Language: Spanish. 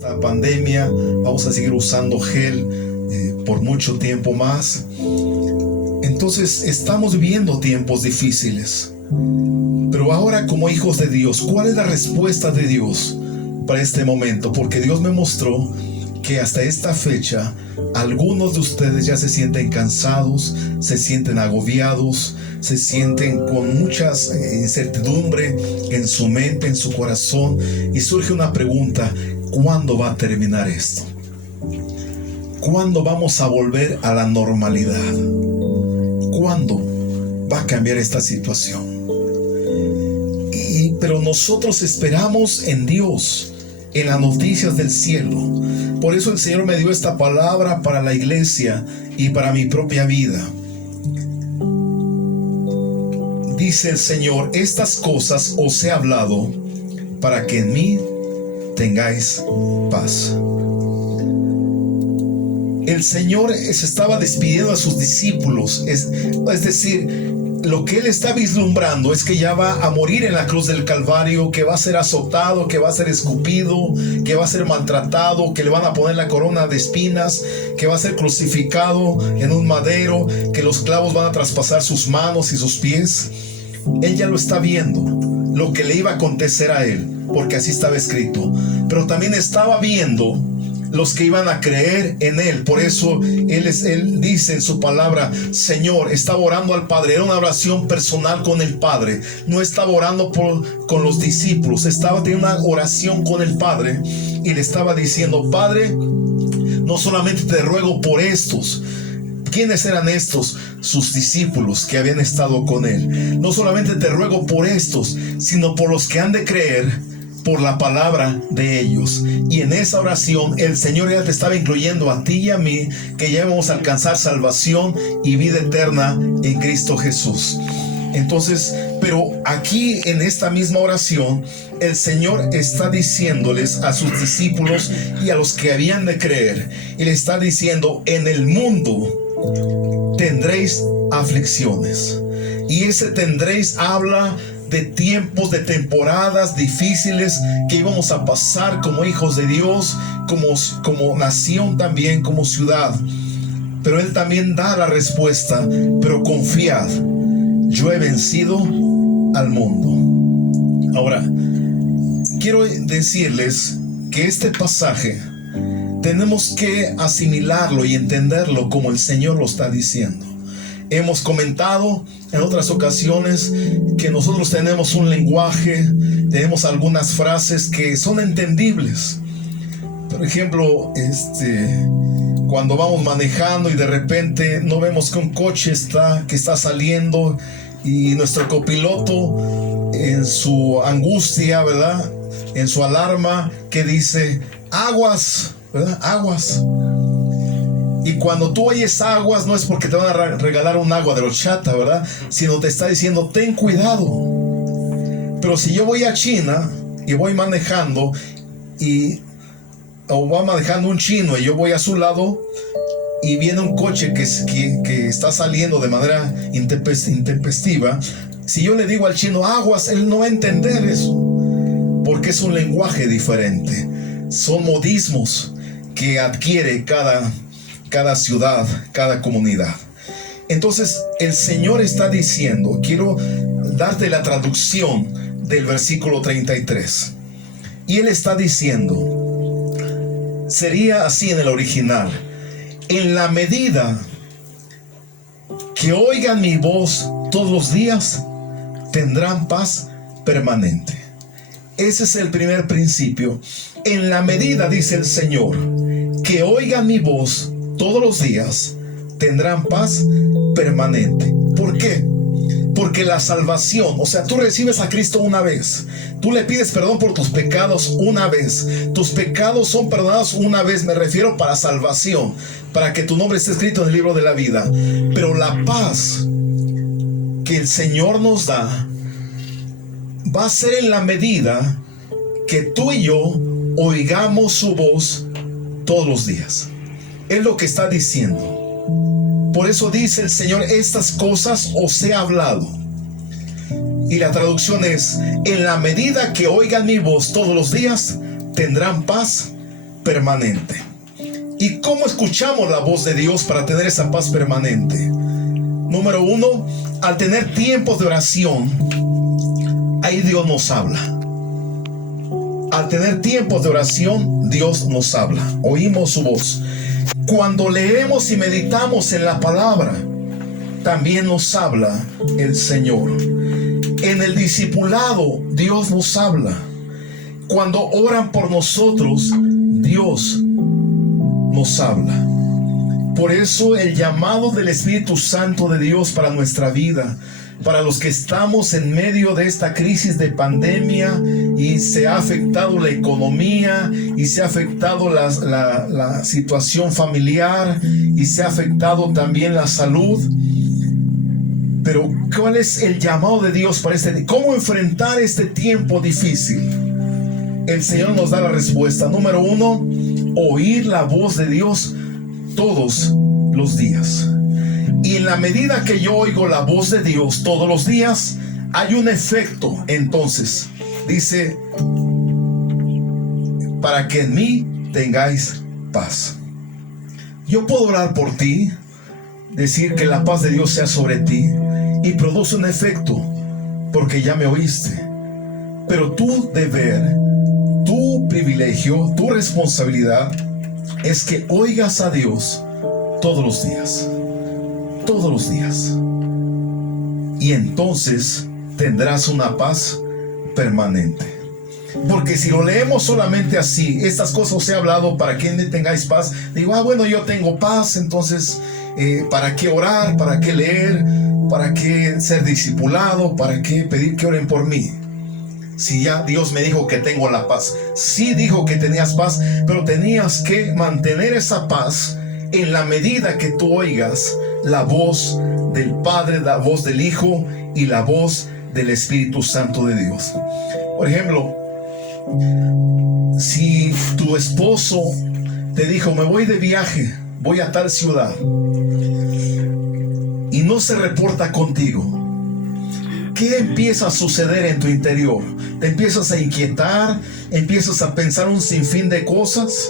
La pandemia, vamos a seguir usando gel por mucho tiempo más. Entonces estamos viviendo tiempos difíciles. Pero ahora, como hijos de Dios, ¿cuál es la respuesta de Dios para este momento? Porque Dios me mostró que hasta esta fecha algunos de ustedes ya se sienten cansados, se sienten agobiados, se sienten con mucha incertidumbre en su mente, en su corazón, y surge una pregunta: ¿cuándo va a terminar esto? ¿Cuándo vamos a volver a la normalidad? ¿Cuándo va a cambiar esta situación? Pero nosotros esperamos en Dios, en las noticias del cielo. Por eso el Señor me dio esta palabra para la iglesia y para mi propia vida. Dice el Señor: estas cosas os he hablado para que en mí tengáis paz. El Señor se estaba despidiendo a sus discípulos, es decir, lo que Él está vislumbrando es que ya va a morir en la cruz del Calvario, que va a ser azotado, que va a ser escupido, que va a ser maltratado, que le van a poner la corona de espinas, que va a ser crucificado en un madero, que los clavos van a traspasar sus manos y sus pies. Él ya lo está viendo, lo que le iba a acontecer a Él, porque así estaba escrito. Pero también estaba viendo los que iban a creer en Él. Por eso Él dice en su palabra: Señor, estaba orando al Padre. Era una oración personal con el Padre. No estaba orando con los discípulos. Estaba teniendo una oración con el Padre y le estaba diciendo: Padre, no solamente te ruego por estos. ¿Quiénes eran estos? Sus discípulos que habían estado con Él. No solamente te ruego por estos, sino por los que han de creer por la palabra de ellos. Y en esa oración el Señor ya te estaba incluyendo a ti y a mí, que ya vamos a alcanzar salvación y vida eterna en Cristo Jesús. Entonces, pero aquí en esta misma oración el Señor está diciéndoles a sus discípulos y a los que habían de creer, y le está diciendo: en el mundo tendréis aflicciones. Y ese tendréis habla de tiempos, de temporadas difíciles que íbamos a pasar como hijos de Dios, como nación también, como ciudad. Pero Él también da la respuesta: pero confiad, yo he vencido al mundo. Ahora, quiero decirles que este pasaje tenemos que asimilarlo y entenderlo como el Señor lo está diciendo. Hemos comentado en otras ocasiones que nosotros tenemos un lenguaje, tenemos algunas frases que son entendibles. Por ejemplo, cuando vamos manejando y de repente no vemos que un coche está saliendo, y nuestro copiloto, en su angustia, ¿verdad?, en su alarma, que dice: aguas, ¿verdad? Aguas. Y cuando tú oyes aguas, no es porque te van a regalar un agua de horchata, ¿verdad?, sino te está diciendo: ten cuidado. Pero si yo voy a China y voy manejando, o va manejando un chino y yo voy a su lado, y viene un coche que está saliendo de manera intempestiva, si yo le digo al chino aguas, él no va a entender eso, porque es un lenguaje diferente. Son modismos que adquiere cada ciudad, cada comunidad. Entonces el Señor está diciendo, quiero darte la traducción del versículo 33, y Él está diciendo, sería así en el original: en la medida que oigan mi voz todos los días, tendrán paz permanente. Ese es el primer principio. En la medida, dice el Señor, que oigan mi voz todos los días, tendrán paz permanente. ¿Por qué? Porque la salvación, o sea, tú recibes a Cristo una vez, tú le pides perdón por tus pecados una vez, tus pecados son perdonados una vez, me refiero para salvación, para que tu nombre esté escrito en el libro de la vida. Pero la paz que el Señor nos da va a ser en la medida que tú y yo oigamos su voz todos los días. Es lo que está diciendo. Por eso dice el Señor: estas cosas os he hablado. Y la traducción es: en la medida que oigan mi voz todos los días, tendrán paz permanente. ¿Y cómo escuchamos la voz de Dios para tener esa paz permanente? Número uno, al tener tiempos de oración, ahí Dios nos habla. Al tener tiempos de oración, Dios nos habla. Oímos su voz. Cuando leemos y meditamos en la palabra, también nos habla el Señor. En el discipulado, Dios nos habla. Cuando oran por nosotros, Dios nos habla. Por eso el llamado del Espíritu Santo de Dios para nuestra vida, para los que estamos en medio de esta crisis de pandemia y se ha afectado la economía y se ha afectado la situación familiar y se ha afectado también la salud. Pero ¿cuál es el llamado de Dios para cómo enfrentar este tiempo difícil? El Señor nos da la respuesta. Número uno, oír la voz de Dios todos los días. Y en la medida que yo oigo la voz de Dios todos los días, hay un efecto. Entonces, dice, para que en mí tengáis paz. Yo puedo orar por ti, decir que la paz de Dios sea sobre ti, y produce un efecto, porque ya me oíste. Pero tu deber, tu privilegio, tu responsabilidad es que oigas a Dios todos los días. Todos los días. Y entonces tendrás una paz permanente. Porque si lo leemos solamente así, estas cosas os he hablado para que tengáis paz. Digo, bueno, yo tengo paz, entonces ¿para qué orar? ¿Para qué leer? ¿Para qué ser discipulado? ¿Para qué pedir que oren por mí? Si ya Dios me dijo que tengo la paz. Sí dijo que tenías paz, pero tenías que mantener esa paz en la medida que tú oigas la voz del Padre, la voz del Hijo y la voz del Espíritu Santo de Dios. Por ejemplo, si tu esposo te dijo, me voy de viaje, voy a tal ciudad, y no se reporta contigo, ¿qué empieza a suceder en tu interior? ¿Te empiezas a inquietar? ¿Empiezas a pensar un sinfín de cosas?